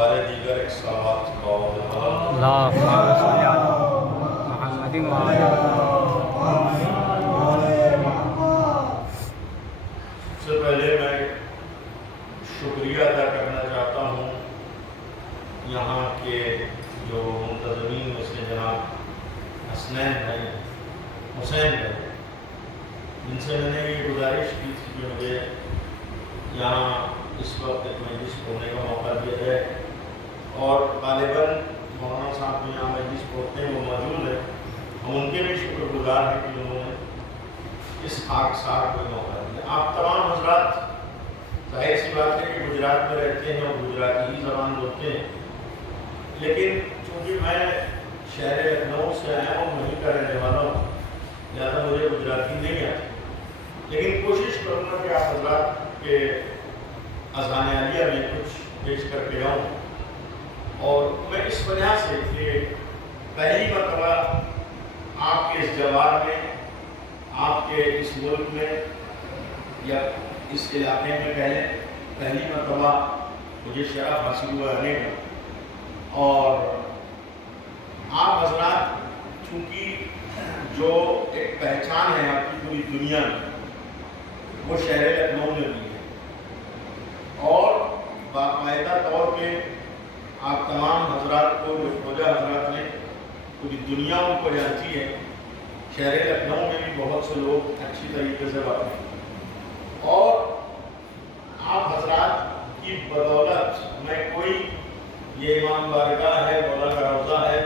بارے دیگر اقسامات اللهم صل على محمد وعلى سب سے پہلے میں شکریہ ادا کرنا چاہتا ہوں یہاں کے جو منتظمین میں سے جناب حسنین حسین ہیں، جن سے میں نے یہ گزارش کی تھی کہ مجھے یہاں اس وقت ایک مجلس پڑھنے کا موقع دیا جائے، اور غالباً مولانا صاحب جو یہاں مجلس پڑھتے ہیں وہ موجود ہیں، ہم ان کے بھی شکر گزار ہیں کہ انہوں نے اس خاکسار کو موقع دیا۔ آپ تمام حضرات ظاہر سی بات ہے کہ گجرات میں رہتے ہیں اور گجراتی ہی زبان بولتے ہیں، لیکن چونکہ میں شہر لکھنؤ سے آیا ہوں، وہیں کا رہنے والا ہوں، لہٰذا مجھے گجراتی نہیں آتی، لیکن کوشش کروں گا کہ آپ حضرات کے اذان عالیہ میں کچھ پیش کر کے آؤں، اور میں اس وجہ سے کہ پہلی مرتبہ آپ کے اس جوار میں، آپ کے اس ملک میں یا اس علاقے میں پہلی مرتبہ مجھے شرف حاصل ہوا آنے کا، اور آپ حضرات چونکہ جو ایک پہچان ہے آپ کی پوری دنیا میں، وہ شہر لکھنؤ میں بھی ہے، اور باقاعدہ طور پہ آپ تمام حضرات کو، جو فوجہ حضرات نے، پوری دنیا ان کو جانتی ہے، شہر لکھنؤ میں بھی بہت سے لوگ اچھی طریقے سے واقف ہیں، اور آپ حضرات کی بدولت میں کوئی، یہ امام بارگاہ ہے، مولا کا روضہ ہے،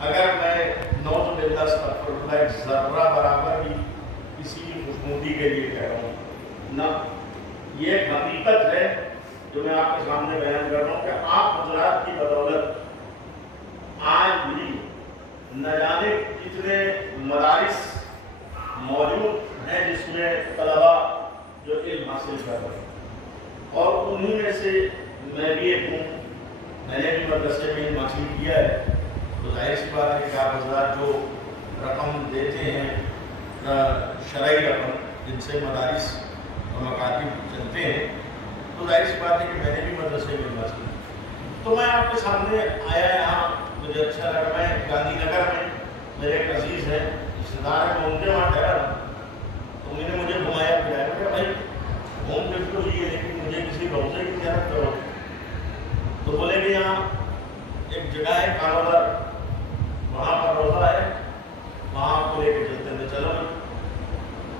اگر میں نعوذ باللہ استغفر اللہ ایک ذرہ برابر بھی کسی کی خوشنودی کے لیے کہہ رہا ہوں نہ، یہ ایک حقیقت ہے جو میں آپ کے سامنے بیان کر رہا ہوں کہ آپ حضرات کی بدولت آج بھی نہ جانے کتنے مدارس موجود ہیں جس میں طلباء جو علم حاصل کر رہے ہیں، اور انہی میں سے میں بھی ایک ہوں، میں نے بھی مدرسے میں علم حاصل کیا ہے، تو ظاہر سی بات ہے کہ آپ حضرات جو رقم دیتے ہیں، شرعی رقم جن سے مدارس اور مکاتب چلتے ہیں، تو ظاہر سی بات ہے کہ میں نے بھی مدرسے میں علم حاصل کیا، تو میں آپ کے سامنے آیا یہاں، مجھے اچھا لگا، میں گاندھی نگر میں میرے ایک عزیز ہیں، رشتے دار ہیں، میں ان کے وہاں ٹھہرا تھا، تو انہوں نے مجھے گھمایا پھرایا، کہ بھائی ہوم ٹرپ تو یہ ہے کہ مجھے کسی روزے کی زیارت کرو، تو بولے کہ یہاں ایک جگہ ہے کانودر، وہاں پر روزہ ہے، وہاں آپ کو لے کے چلتے ہیں، چلو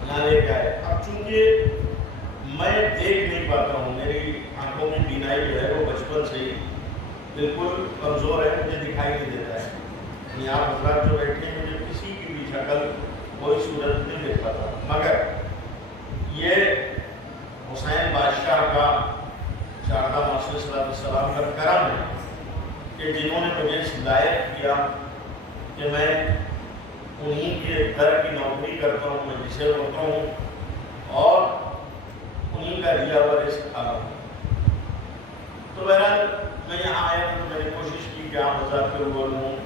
یہاں لے کے آئے۔ اب چونکہ میں دیکھ نہیں پاتا ہوں، میری آنکھوں میں بینائی جو ہے وہ بچپن سے ہی بالکل کمزور ہے، مجھے دکھائی نہیں دیتا ہے، یعنی آپ حضرات جو بیٹھے ہیں مجھے کسی کی بھی شکل کوئی صورت نہیں دیکھ پاتا، مگر یہ حسین بادشاہ کا، شاردا معصوم صلی اللہ علیہ وسلم کا کرم ہے کہ جنہوں نے مجھے لائق کیا کہ میں انہی کے گھر کی نوکری کرتا ہوں، میں جسے ہوتا ہوں، اور انہی کا دیا ہوا رزق کھا رہا ہوں۔ تو بہرحال میں یہاں آیا تو میں نے کوشش کی کہ آپ حضرات کے روبرو ہوں،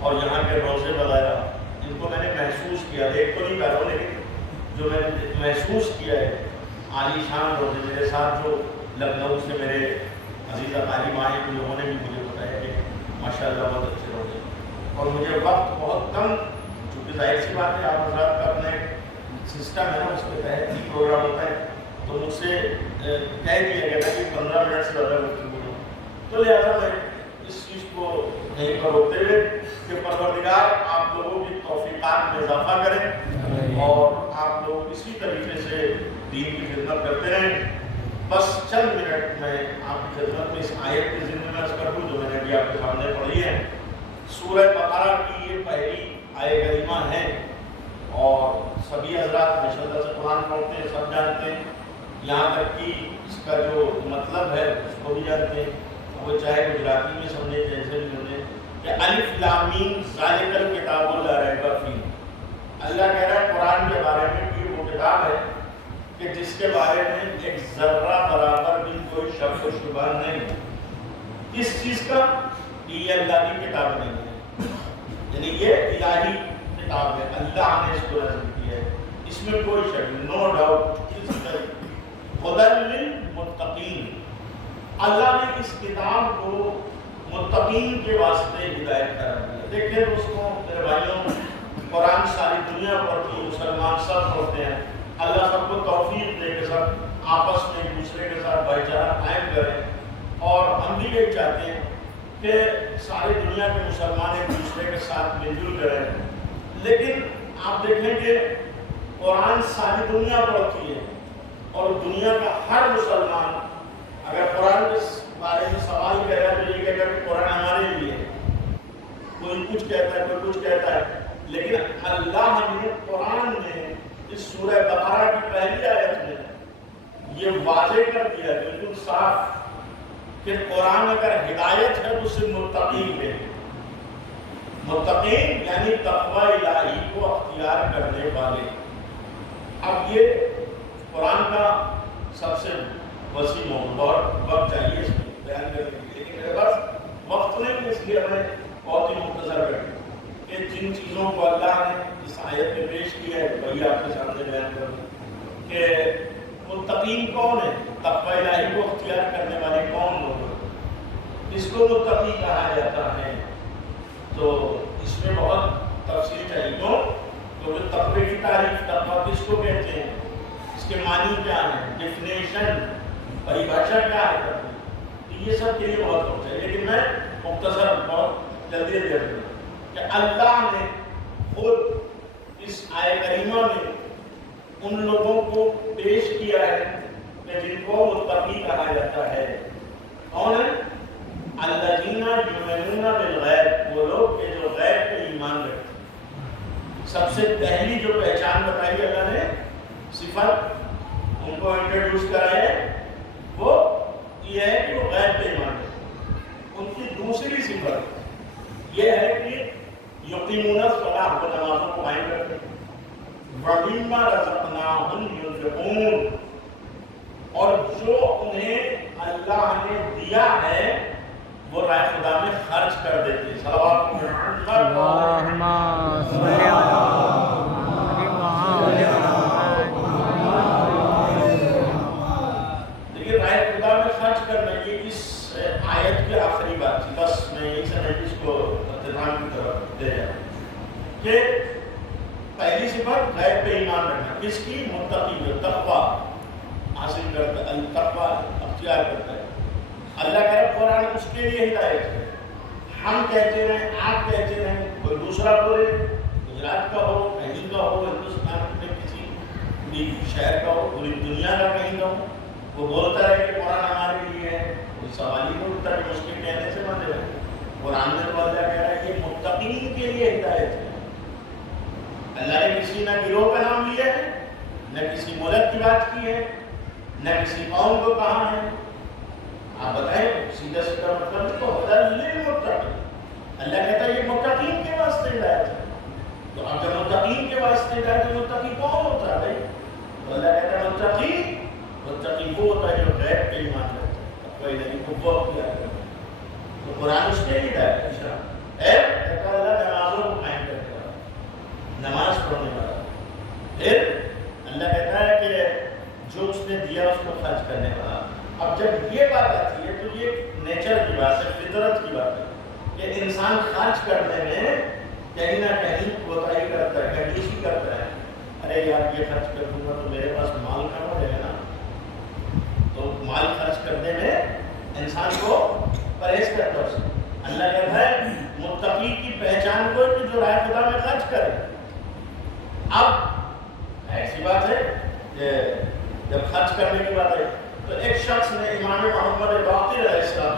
اور یہاں کے روزے وغیرہ ان کو میں نے محسوس کیا، دیکھ تو نہیں کر رہا ہوں، لیکن جو میں نے محسوس کیا ہے عالی شان روزے، میرے ساتھ جو لکھنؤ سے میرے عزیزہ تعلیم آئے ان لوگوں نے بھی مجھے بتایا کہ ماشاءاللہ بہت اچھے روزے، اور مجھے وقت بہت کم، چونکہ ظاہر سی بات ہے آپ حضرات کا اپنا ایک سسٹم ہے نا، اس کے تحت ہی پروگرام ہوتا ہے، تو مجھ سے کہہ دیا گیا تھا کہ 15 منٹ سے زیادہ گفتگو ہو، تو لہٰذا میں اس چیز کو نہیں روکتے ہوئے کہ پروردگار آپ لوگوں کی توفیقات میں اضافہ کریں، اور آپ لوگ اسی طریقے سے دین کی خدمت کرتے رہیں۔ بس چند منٹ میں آپ کی خدمت میں اس آیت کے ذمہ میں عرض کر دوں جو میں نے ابھی آپ کے سامنے پڑھی ہے، سورہ بقرہ کی یہ پہلی آیت کریمہ ہے، اور سبھی حضرات ماشاءاللہ سے قرآن پڑھتے ہیں، سب جانتے ہیں، یہاں تک کہ اس کا جو مطلب ہے اس کو بھی جانتے ہیں، وہ چاہے گجراتی میں سمجھے جیسے بھی سمجھے، کہ الف لام میم ذالک الکتاب لا ریب فیہ، اللہ کہہ رہا ہے قرآن کے بارے میں کہ وہ کتاب ہے کہ جس کے بارے میں ایک ذرہ برابر بھی کوئی شک و شبہ نہیں، کس چیز کا؟ یہ اللہ کی کتاب نہیں ہے، یعنی یہ الہی کتاب ہے، اللہ نے اس کو نازل کی ہے، اس میں کوئی شک، نو ڈاؤٹ، ہدی للمتقین، اللہ نے اس کتاب کو متقین کے واسطے ہدایت قرار دیا۔ دیکھیں دوستوں، میرے بھائیوں، قرآن ساری دنیا پڑھتی ہے، مسلمان سب پڑھتے ہیں۔ اللہ سب کو توفیق دے کہ سب آپس میں ایک دوسرے کے ساتھ بھائی چارہ قائم کریں، اور ہم بھی یہی چاہتے ہیں کہ ساری دنیا کے مسلمان ایک دوسرے کے ساتھ مل جل کریں۔ لیکن آپ دیکھیں کہ قرآن ساری دنیا پڑھتی ہے، اور دنیا کا ہر مسلمان اگر قرآن کے بارے میں سوال کرے تو یہ کہے گا کہ قرآن ہمارے لیے ہے۔ کوئی کچھ کہتا ہے، کوئی کچھ کہتا ہے، لیکن اللہ نے قرآن میں اس سورہ بقرہ کی پہلی آیت میں یہ واضح کر دیا بالکل صاف کہ قرآن اگر ہدایت ہے تو صرف متقین ہے۔ متقین یعنی تقوی الہی کو اختیار کرنے والے۔ اب یہ قرآن کا سب سے وسیع موضوع اور وقت چاہیے اس میں بیان کرنے کے لیے، لیکن میرے پاس وقت نہیں، اس لیے ہمیں بہت ہی مختصر کریں کہ جن چیزوں کو اللہ نے اس آیت میں پیش کیا ہے وہی آپ کے سامنے بیان کروں کہ متقین کون ہے، تقوی الہی کو اختیار کرنے والے کون لوگ ہیں، اس کو متقی کہا جاتا ہے۔ تو اس میں بہت تفصیل چاہیے، کیوں؟ کیونکہ تقوی کی تعریف، تقوی کس کو کہتے ہیں، اس کے معنی کیا ہے، ڈیفینیشن، پریبھاشا کیا ہے، یہ سب کے لیے بہت وقت ہے۔ لیکن میں مختصر بہت جلدی دوں کہ اللہ نے خود اس آیہ کریمہ میں ان لوگوں کو پیش کیا ہے کہ جن کو متقی کہا جاتا ہے۔ کون ہے؟ الذین یؤمنون بالغیب، وہ لوگ کہ جو غیب پہ ایمان رکھتے ہیں۔ سب سے پہلی جو پہچان بتائی اللہ نے، صفت ان کو انٹروڈیوس کرا ہے، وہ یہ ہے کہ وہ غیب پہ ایمان رکھتے ہیں۔ ان کی دوسری صفت یہ ہے کہ یقیمون الصلاۃ، وہ نمازوں کو قائم کرتے ہیں، وَمِمَّا رَزَقْنَاهُمْ يُنْفِقُونَ، اور جو انہیں اللہ نے دیا ہے وہ راہ خدا میں خرچ کر دیتے ہیں۔ صلوات اللہم صلی دیکھیے، راہ خدا میں خرچ کرنا یہ اس آیت کی آخری بات تھی۔ بس میں یہی سمجھ اس کو اختتام کی طرف دے جاؤں کہ پہلی صفت غیب پہ ایمان رکھنا، کس کی؟ متقی، جو تقوی حاصل کرتا ہے، التقوی اختیار کرتا ہے۔ اللہ کا قرآن اس کے لیے ہدایت ہے۔ ہم کہتے رہیں، آپ کہتے رہیں، کوئی دوسرا بولے، گجرات کا ہو، کہیں کا ہو، ہندوستان میں کسی بھی شہر کا ہو، پوری دنیا کا کہیں کا ہو، وہ بولتا رہے کہ قرآن ہمارے لیے ہے، کوئی سوال ہی نہیں اٹھتا کہ اس کے کہنے سے مانے رہے۔ قرآن میں تو اللہ کہہ رہا ہے کہ متقین کے لیے ہدایت ہے۔ اللہ نے کسی نہ گروہ کا نام لیا ہے، نہ کسی ملک کی بات کی ہے، نہ کسی قوم کو کہا ہے۔ آپ بتائیں سیدھا سیدھا مطلب تو ہدی للمتقین، اللہ کہتا ہے یہ متقین کے واسطے ہدایت ہے۔ تو اب جب متقین کے واسطے ہدایت ہے، متقی کون ہوتا ہے بھائی؟ تو اللہ کہتا ہے متقی وہ ہوتا ہے جو غیب پہ ایمان رکھتا ہے، کوئی نہیں کو اختیار کرتا ہے۔ تو قرآن اس کے لیے ہدایت ہے، اللہ نمازوں کو قائم کرنے والا، نماز پڑھنے والا۔ پھر اللہ کہتا ہے کہ جو اس نے دیا اس کو خرچ کرنے والا۔ اب جب یہ بات آتی ہے تو یہ نیچر کی بات ہے، فطرت کی بات ہے کہ انسان خرچ کرنے میں کہیں نہ کہیں کوتاہی کرتا ہے، کنجوسی کرتا ہے۔ ارے یار یہ خرچ کر دوں گا تو میرے پاس مال کم ہو جائے گا نا، تو مال خرچ کرنے میں انسان کو پرہیز کرتا ہے۔ اللہ کہتا ہے متقی کی پہچان کو کہ جو راہ خدا میں خرچ کرے۔ اب ایسی بات ہے کہ جب خرچ کرنے کی بات ہے تو ایک شخص نے امام محمد باقر علیہ السلام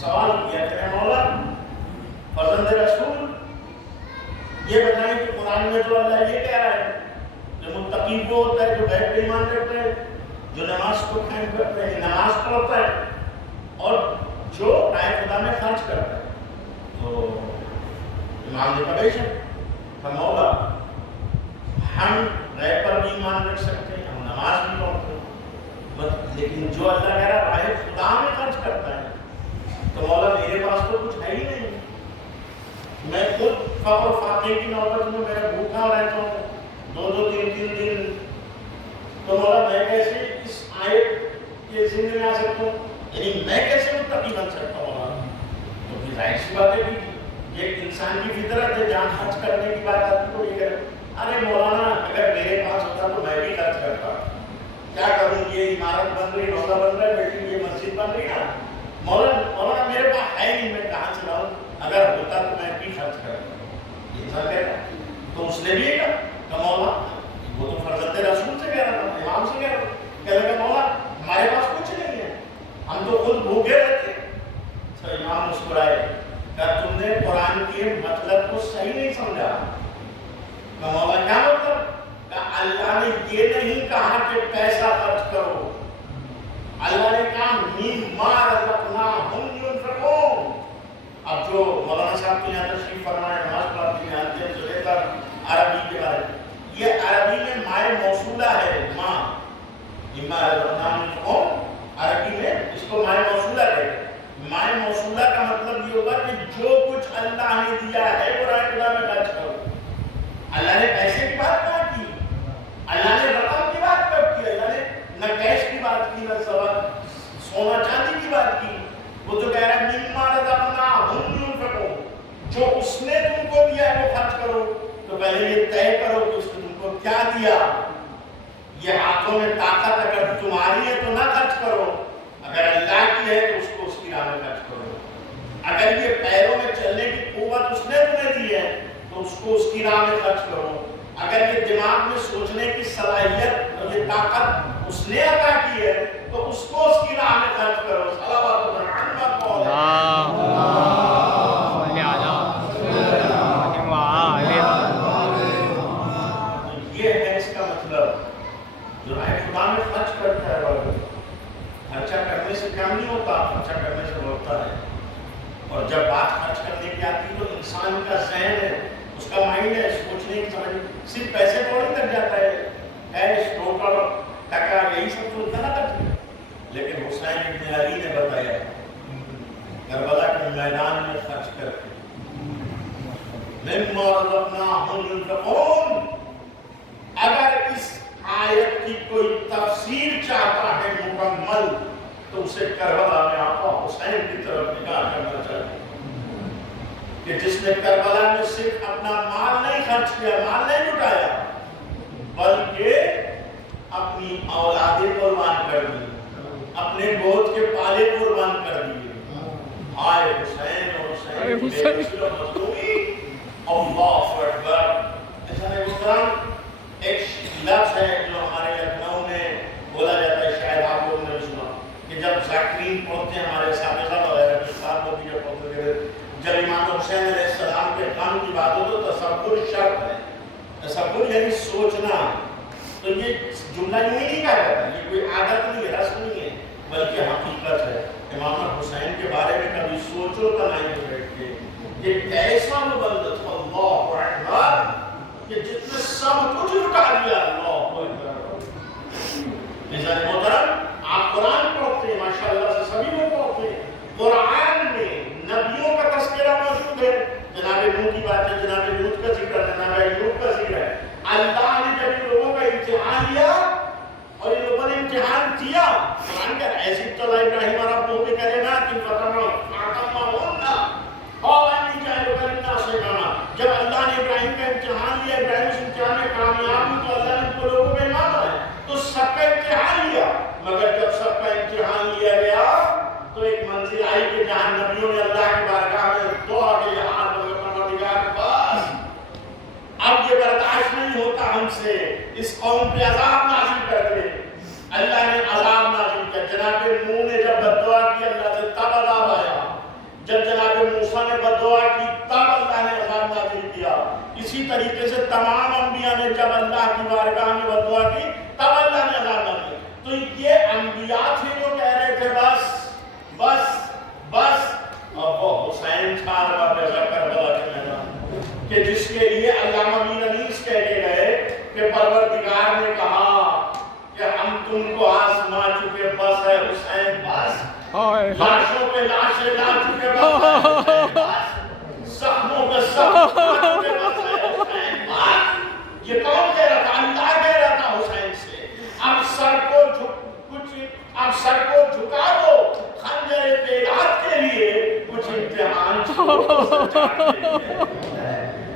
سوال کیا کہ مولا فرزند رسول یہ بتائیں کہ قرآن میں تو اللہ یہ کہہ رہا ہے کہ متقی وہ ہوتا ہے جو غیب پہ ایمان رکھتا ہے، جو نماز کو قائم کرتا ہے، نماز پڑھتا ہے اور جو راہ خدا میں خرچ کرتا ہے۔ تو امام نے کہا بے شک، مولا ہم غیب پر بھی ایمان رکھ سکتے ہیں، ہم نماز بھی پڑھتے ہیں، لیکن جو اللہ کہہ رہا راہ خدا میں خرچ کرتا ہے تو مولا میرے پاس تو کچھ ہے ہی نہیں، میں خود فقر و فاقے کی نوبت میں میرا بھوکا رہتا ہوں، 2 میں کیسے متقی بن سکتا ہوں؟ تو پھر ظاہر سی بات ہے کہ یہ انسان کی فطرت ہے، جان خرچ کرنے کی بات آتی تو یہ کرے ارے مولانا اگر میرے پاس ہوتا تو میں بھی خرچ کرتا، کیا کروں، یہ عمارت بن رہی، روزہ بن رہا ہے، بیٹی یہ مسجد بن رہی نا، مولانا میرے پاس ہے نہیں، میں کہاں سے لاؤں، اگر ہوتا تو میں بھی خرچ کرتا، یہ انسان کہہ رہا تو اس نے بھی یہ کہا مولا، وہ تو فرزند رسول سے کہہ رہا تھا، امام سے کہہ رہا تھا، کہہ لگا مولا ہمارے پاس کچھ نہیں ہے، ہم تو خود بھوکے رہتے ہیں۔ تو امام مسکرائے، کہا تم نے قرآن کے مطلب کو صحیح نہیں سمجھا۔ کہا مولا کیا مطلب؟ کہا اللہ نے یہ نہیں کہا کہ پیسہ خرچ کرو، اللہ نے کہا مما رزقناہم ينفقون۔ اب جو مولانا صاحب کے یہاں تشریف فرمائے، نماز پڑھاتے ہیں، آتے ہیں لے کر عربی کے بارے میں، یہ عربی میں مائے موصولہ ہے، ماں، مما رزقناہم ينفقون، عربی میں اس کو مائے موصولہ کہتے ہیں۔ مائے موصولہ کا مطلب یہ ہوگا کہ جو کچھ اللہ نے دیا ہے وہ راہ خدا میں خرچ کرو۔ اللہ نے پیسے کی بات کہاں کی؟ اللہ نے رقم کی بات کب کی؟ اللہ نے نہ کیش کی بات کی، نہ سونا چاندی کی بات کی۔ وہ تو کہہ رہا ہے مما رزقناہم ينفقون، جو اس نے تم کو دیا ہے وہ خرچ کرو۔ تو پہلے یہ طے کرو کہ اس نے تم کو کیا دیا۔ یہ ہاتھوں میں طاقت اگر تمہاری ہے تو نہ خرچ کرو، اگر اللہ کی ہے تو اس کو اس کی راہ میں خرچ کرو۔ اگر یہ پیروں میں چلنے کی قوت اس نے تمہیں دی ہے تو اس کو اس کی راہ میں خرچ کرو۔ اگر یہ دماغ میں سوچنے کی صلاحیت اور یہ طاقت اس نے عطا کی ہے تو اس کو اس کی راہ میں خرچ کرو۔ صلوات محمد کو یہ ہے اس کا مطلب، جو راہ خدا میں خرچ کرتا ہے وہ خرچہ کرنے سے کام نہیں ہوتا، خرچہ کرنے سے ہوتا ہے۔ اور جب بات خرچ کرنے کی آتی ہے تو انسان کا ذہن ہے، اس کا مائنڈ ہے، سوچنے کی سمجھنے، صرف پیسے تھوڑی تک جاتا ہے، کیش، روپڑ، ٹکا، یہی سب سوچتا نہ کرتے۔ لیکن حسین ابن علی نے بتایا کربلا کے میدان میں خرچ کر کے مما رزقناہم ينفقون۔ اگر اس آیت کی کوئی تفسیر چاہتا ہے مکمل تو اسے کربلا میں آقا حسین کی طرف نگاہ کرنا چاہیے کہ جس نے کربلا میں صرف اپنا مال نہیں خرچ کیا، مال نہیں لٹایا، بلکہ اپنی اولادیں قربان کر دی، اپنے گود کے پالے قربان کر دیے۔ آئے حسین اور حسین کی مظلومی، اللہ اکبر۔ ایسا نہیں، ایک لفظ ہے جو ہمارے لکھنؤ میں بولا جاتا ہے، شاید آپ لوگوں نے سنا، کہ جب ذاکرین پڑھتے ہیں ہمارے اساتذہ وغیرہ کے ساتھ لوگ بھی جب پڑھتے ہیں، جب امام حسین علیہ السلام کے غم کی بات ہو تو تصور شرط ہے، تصور یعنی سوچنا۔ تو یہ جملہ یوں ہی نہیں کہا جاتا، یہ کوئی عادت نہیں ہے، رسم نہیں ہے، بلکہ حقیقت ہے۔ امام حسین کے بارے میں کبھی سوچو تو نہیں بیٹھ کے یہ کیسا مبلغ تھا، اللہ اکبر، کہ جس نے سب کچھ لٹا دیا۔ اللہ اکبر۔ نظام محترم، آپ قرآن پڑھتے ہیں، ماشاءاللہ سے سبھی لوگ پڑھتے ہیں، قرآن میں نبیوں کا تذکرہ موجود ہے، جناب نوح کی بات ہے، جناب لوط کا ذکر ہے، جناب ایوب کا ذکر ہے۔ اللہ نے جب ان لوگوں کا امتحان لیا اور ان لوگوں نے امتحان دیا، قرآن کا ایسی طلع ابراہیم ربہ بکلمات فاتمہن قال انی جاعلک للناس اماما۔ جب اللہ نے ابراہیم کا امتحان لیا، ابراہیم اس امتحان میں کامیاب ہوئی تو اللہ نے ان کو لوگوں میں امام بنایا، تو سب کا امتحان لیا۔ مگر جب سب کا امتحان لیا گیا تو ایک منزل آئی کہ جہاں نبیوں نے اللہ کی بارگاہ میں دعا کے ہاتھ میں پروردگار بس اب یہ برداشت نہیں ہوتا ہم سے، اس قوم پہ عذاب نازل کر دے۔ اللہ نے عذاب نازل کیا۔ جناب نوح نے جب بددعا کی اللہ سے تب عذاب آیا، جب جناب موسیٰ نے بددعا کی تب اللہ نے عذاب نازل کیا۔ اسی طریقے سے تمام انبیاء نے جب اللہ کی بارگاہ میں بددعا کی تب اللہ نے عذاب نازل کیا۔ تو یہ انبیاء تھے جو کہہ رہے تھے بس بس بس، اور وہ حسین تھا کربلا کے میدان، کہ جس کے لیے علامہ میر انیس کہہ کے گئے کہ پروردگار نے کہا کہ ہم تم کو آزما چکے، بس ہے حسین بس، لاشوں پہ لاشیں لا چکے، بس ہے حسین بس، زخموں پہ زخم لا چکے، بس ہے حسین بس۔ یہ کون کہہ رہا تھا؟ اللہ کہہ رہا تھا حسین سے، اب سر کو جھکا دو، خنجر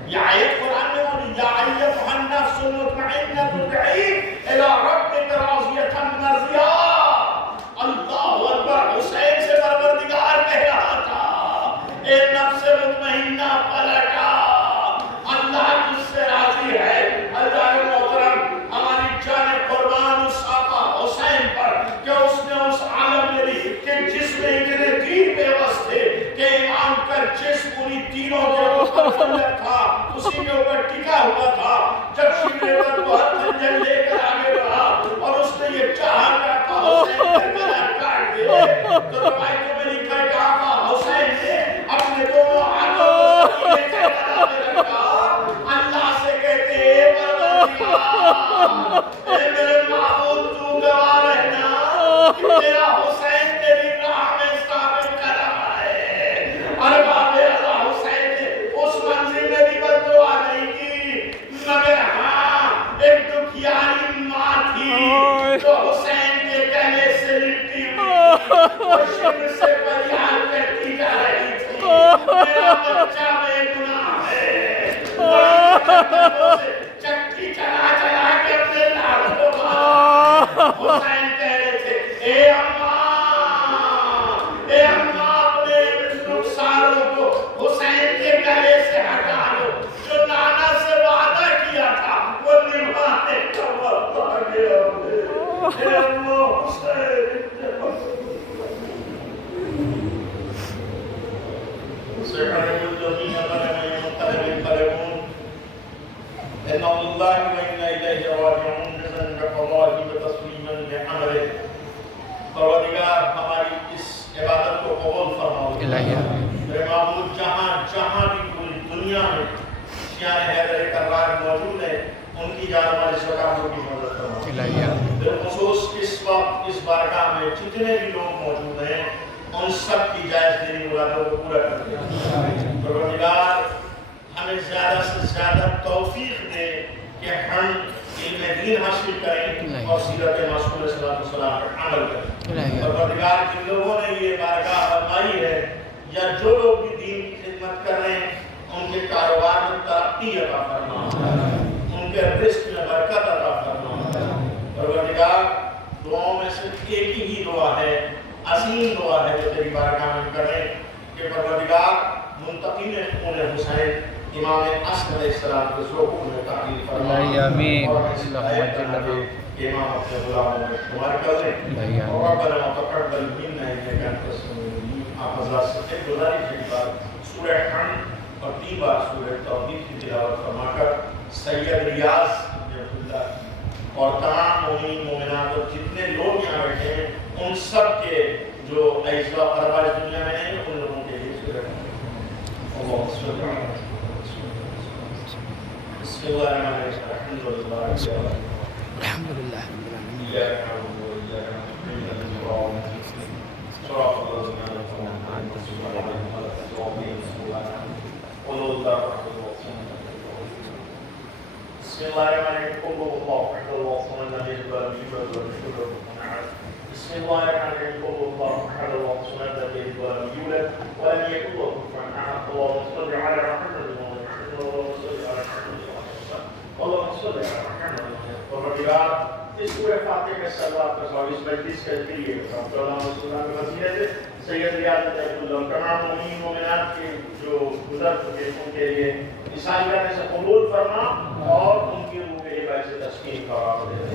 یہ آیت قرآن میں بولی یا ایتھا النفس المطمئنہ ارجعی الی ربک راضیۃ مرضیہ. اللہ اکبر. حسین سے پروردگار کہہ رہا تھا اے نفس مطمئنہ پلٹا، اللہ تجھ سے راضی ہے. اللہ محترم ہماری جان قربان اس آقا حسین پر کہ اس نے اس عالم میں لی کہ جس میں اتنے تین پیوست تھے کہ امام کا جسم انہی تینوں کے اوپر خلق تھا، اسی کے اوپر ٹکا ہوا تھا. جب شیرے پر وہ خنجر لے کر آگے بڑھا اور اس نے یہ چاہا کہ آقا حسین کا گلا کاٹ دے تو روایتوں میں لکھا ہے کہ آقا حسین نے اپنے دونوں ہاتھوں کو سینے سے گلا میں رکھا. اللہ سے کہتے اے پروردگار، اے میرے معبود تو گواہ رہنا کہ تیرا حسین تیری راہ میں ثابت کر رہا ہے. اور باب رضا حسین نے اس منزل میں بھی بددعا نہیں کی، مگر ہاں ایک دکھیاری ماں تھی جو حسین کے گلے سے لپٹی ہوئی وہ شکر سے فریاد کرتی جا رہی تھی میرا بچہ بے گناہ ہے. چکی چلا چلا کے اپنے لاڑ کو مارا. حسین کہہ رہے تھے اے اماں اپنے رخساروں کو حسین کے گلے سے ہٹا لو. جو نانا سے وعدہ کیا تھا وہ نبھانے کا وقت آ گیا. اے اماں حسین إن الله وإنا إليه راجعون. جزاك الله بتسليما بعمله. پروردگار ہماری اس عبادت کو قبول فرماؤ. میرے معبود جہاں بھی پوری دنیا میں شیعہ حیدر کرار موجود ہیں ان کی جان مال سکاموں کی مدد فرماؤ. بالخصوص اس وقت اس بارگاہ میں جتنے بھی لوگ موجود ہیں ان سب کی جائز دینی مرادوں کو پورا کر دیا. پروردگار ہمیں زیادہ سے زیادہ توفیق دے کہ ہم علم دین حاصل کریں اور سیرت رسول صلی اللہ علیہ وسلم پر عمل کریں. پروردگار جن لوگوں نے یہ بارگاہ بنائی ہے یا جو لوگ بھی دین کی خدمت کر رہے ہیں ان کے کاروبار میں ترقی عطا فرما، ان کے رزق میں برکت عطا فرما. پروردگار دعاؤں میں صرف ایک ہی دعا ہے، عظیم دعا ہے جو تیری بارگاہ میں کریں کہ پروردگار منتقم خون حسین امام عصر علیہ السلام کے ذوقوں میں تعلیم فرمائے اور اس لائق بنا کے امام اپنے غلاموں میں شمار کر دیں. اور ربنا تقبل منا انک انت السمیع العلیم. آپ حضرات سے گزارش ہے کہ سورہ حمد اور 3 بار سورہ توحید کی تلاوت فرما کر سید ریاض اور تمام مومنین مومنات اور جتنے لوگ یہاں بیٹھے ہیں ان سب کے جو اعزاء و اقربا اس دنیا میں ہیں ان لوگوں کے لیے سورہ اللہم صلی اللہ علیہ وسلم. بسم اللہ الرحمن الرحیم. الحمدللہ رب العالمین. ایاک نعبد و ایاک نستعین اهدنا الصراط المستقیم صراط الذین انعمت علیہم قل اللہ بسم اللہ الرحمن الرحیم. قل هو اللہ احد اللہ الصمد لم یلد ولم یولد ولم یکن له کفوا احد. بسم الله الرحمن الرحيم. قل هو الله احد الله الصمد لم يلد ولم يولد ولم يكن له كفوا احد. اللهم صل على محمد وعلى محمد اللهم صل على محمد اللهم صل على محمد. پروردگار اس سورہ فاتحہ کے صلوات کا ثواب اس مجلس کے ذریعے رب العالمین صلی اللہ علیہ وسلم سید ریاض اللہ تمام مومنین مومنات کے جو گزر چکے ان کے لیے عیسائی کرنے سے قبول فرما اور ان کی روح باعث تسکین قرار دے.